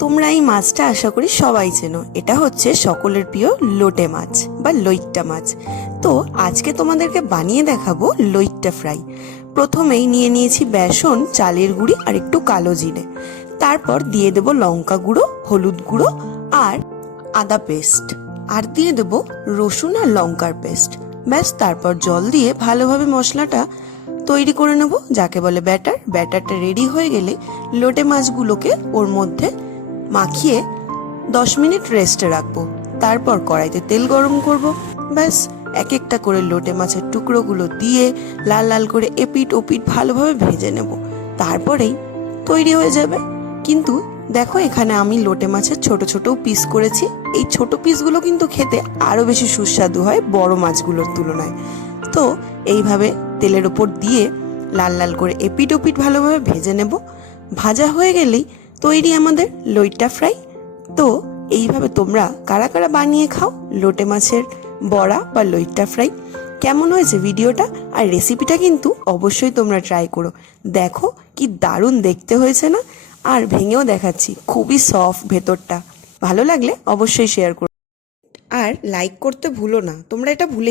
তোমরা এই মাছটা আশা করি সবাই চেনো। এটা হচ্ছে সকলের প্রিয় লোটে মাছ বা লইট্টা মাছ। তো আজকে তোমাদেরকে বানিয়ে দেখাবো লইট্টা ফ্রাই। প্রথমেই নিয়ে নিয়েছি বেসন, চালের গুঁড়ি আর একটু কালো জিরে। তারপর দিয়ে দেবো লঙ্কা গুঁড়ো, হলুদ গুঁড়ো আর আদা পেস্ট, আর দিয়ে দেবো রসুন আর লঙ্কার পেস্ট। ব্যাস, তারপর জল দিয়ে ভালোভাবে মশলাটা তৈরি করে নেব, যাকে বলে ব্যাটার। ব্যাটারটা রেডি হয়ে গেলে লোটে মাছগুলোকে ওর মধ্যে মাখিয়ে 10 মিনিট রেস্টে রাখবো। তারপর কড়াইতে তেল গরম করব। ব্যাস, এক একটা করে লোটে মাছের টুকরোগুলো দিয়ে লাল লাল করে এপিট ওপিট ভালোভাবে ভেজে নেব। তারপরেই তৈরি হয়ে যাবে। কিন্তু দেখো, এখানে আমি লোটে মাছের ছোট ছোট পিস করেছি। এই ছোট পিসগুলো কিন্তু খেতে আরো বেশি সুস্বাদু হয় বড় মাছগুলোর তুলনায়। তো এইভাবে তেলের ওপর দিয়ে লাল লাল করে এপিট ওপিট ভালোভাবে ভেজে নেব। ভাজা হয়ে গেলেই তৈরি আমাদের লইট্টা ফ্রাই। তো এইভাবে তোমরা কারা কারা বানিয়ে খাও লোটে মাছের বড়া বা লইট্টা ফ্রাই? কেমন হয়েছে ভিডিওটা আর রেসিপিটা কিন্তু অবশ্যই তোমরা ট্রাই করো। দেখো কি দারুণ দেখতে হয়েছে না? আর ভেঙেও দেখাচ্ছি, খুবই সফট ভেতরটা। ভালো লাগলে অবশ্যই শেয়ার করো আর লাইক করতে ভুলো না। তোমরা এটা ভুলে